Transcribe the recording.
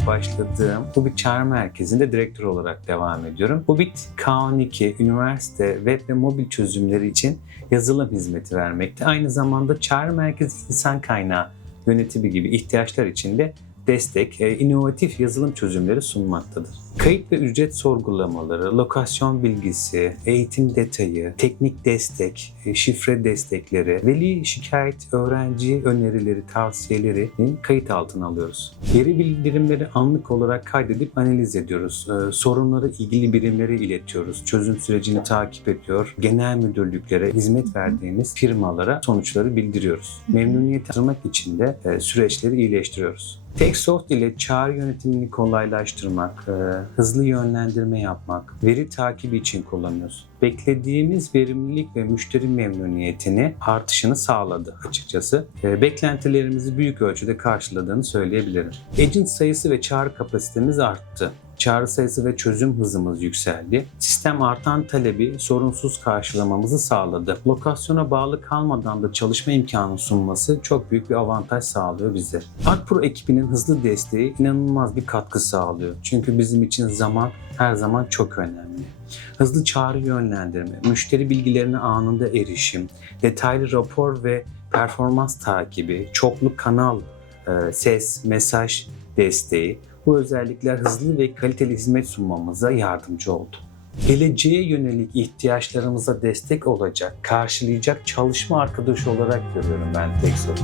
olarak başladığım Hubit Çağrı Merkezi'nde direktör olarak devam ediyorum. Hubit K12 üniversite, web ve mobil çözümleri için yazılım hizmeti vermekte. Aynı zamanda Çağrı Merkezi insan kaynağı yönetimi gibi ihtiyaçlar için de destek, e, inovatif yazılım çözümleri sunmaktadır. Kayıt ve ücret sorgulamaları, lokasyon bilgisi, eğitim detayı, teknik destek, e, şifre destekleri, veli şikayet, öğrenci önerileri, tavsiyelerinin kayıt altına alıyoruz. Geri bildirimleri anlık olarak kaydedip analiz ediyoruz. E, Sorunları ilgili birimlere iletiyoruz. Çözüm sürecini takip ediyor. Genel müdürlüklere, hizmet verdiğimiz firmalara sonuçları bildiriyoruz. Memnuniyet arttırmak için de süreçleri iyileştiriyoruz. TechSoft ile çağrı yönetimini kolaylaştırmak, e, hızlı yönlendirme yapmak, veri takibi için kullanıyoruz. Beklediğimiz verimlilik ve müşteri memnuniyetini artışını sağladı açıkçası. E, Beklentilerimizi büyük ölçüde karşıladığını söyleyebilirim. Agent sayısı ve çağrı kapasitemiz arttı. Çağrı sayısı ve çözüm hızımız yükseldi. Sistem artan talebi sorunsuz karşılamamızı sağladı. Lokasyona bağlı kalmadan da çalışma imkanı sunması çok büyük bir avantaj sağlıyor bize. Artpro ekibinin hızlı desteği inanılmaz bir katkı sağlıyor. Çünkü bizim için zaman her zaman çok önemli. Hızlı çağrı yönlendirme, müşteri bilgilerine anında erişim, detaylı rapor ve performans takibi, çoklu kanal e, ses, mesaj desteği bu özellikler hızlı ve kaliteli hizmet sunmamıza yardımcı oldu. Geleceğe yönelik ihtiyaçlarımıza destek olacak, karşılayacak çalışma arkadaşı olarak görüyorum ben TechSoft.